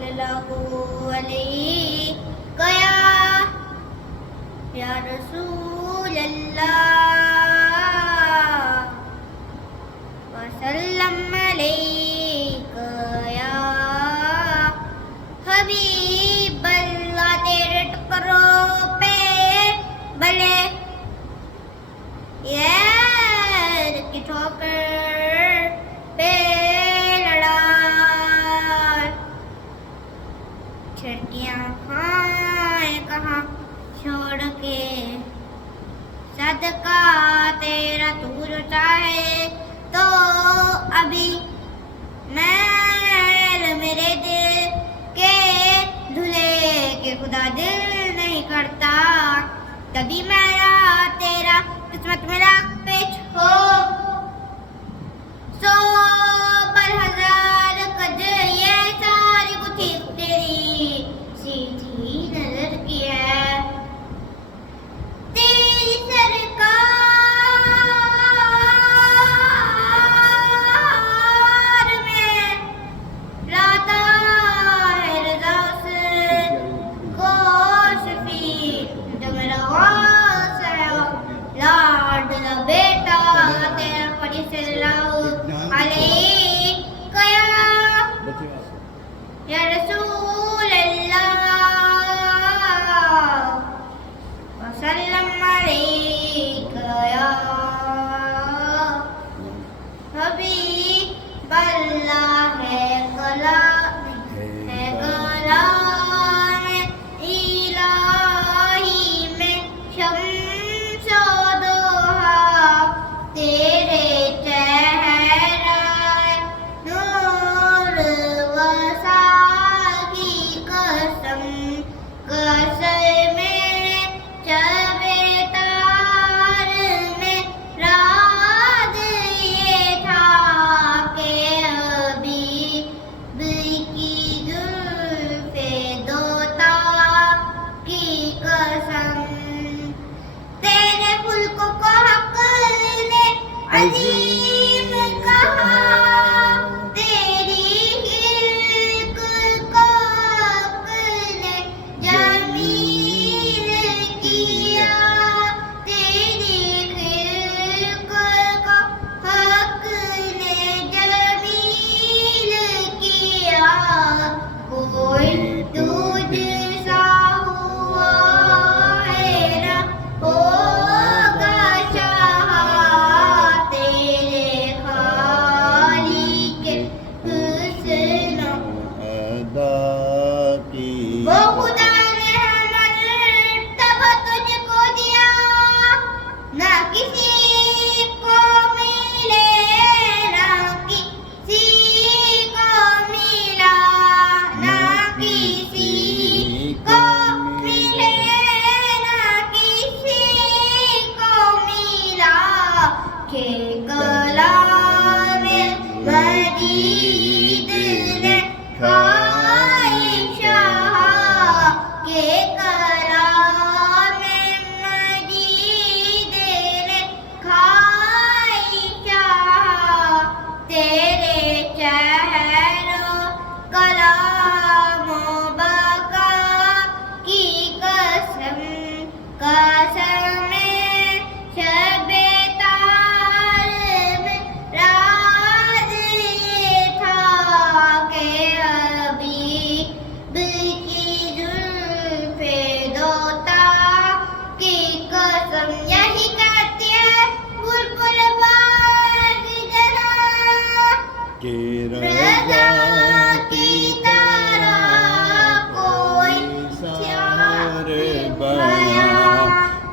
सल्लल्लाहु अलैहि या रसूल अल्लाह वसल्लम अलैका या हबीब अल्लाह। तेरे टुकड़ों पे भले यार की ठोकर पे लड़ा छिड़कियां खाए कहाँ छोड़ के सदका तेरा तू जो चाहे तो अभी मैल मेरे दिल के धुले के खुदा दिल नहीं करता। कभी मेरा तेरा किस्मत मेरा पेच हो सो पर हजार कद ये सारी कुछ तेरी सीधी नजर की है। तेरी सरकार में लाता है रज़ा से कोशफी जो मेरा गौस है लाडला बेटा तेरा पड़ी सल्लल्लाहु अलैहि या रसूल अल्लाह वसल्लम अलैका या हबीब अल्लाह है कलाम इलाही में शम्सो दोहा तेरे चेहरा नूर वसा की कसम कसम शबे तार में राज ये था कि हबीब की जुल्फ़े दोता की कसम। तेरे मुल्क को हक ने अजीम कहा तेरी हिल्क को हक ने जमील किया तेरी हिल्क को हक ने जमील किया। कोई तुझ सा हुआ है ना होगा शाह तेरे खालिक हुस्न अदा की वो खुदा ने मर्तबा तुझको दिया ना किसी को मिले ना किसी को मिला ना किसी को मिले ना किसी को मिला के कलाम मजीद ने खाई शाह के कलाम मजीद ने खाई शाह तेरे चेहरों कलामों बका की कसम कसम शबे तार में राज ये था कि हबीब की जुल्फ़े दोता की कसम। यही कहती है बुलबुल बाज़ के रज़ा की तरह कोई सार बया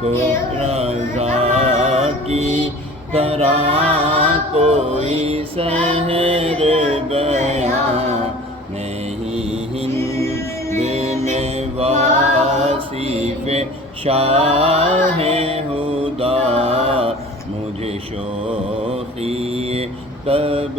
को रज़ा की तरह कोई सहर बया नहीं हिंद में वासिफ शाह हुदा मुझे शौक़ी तब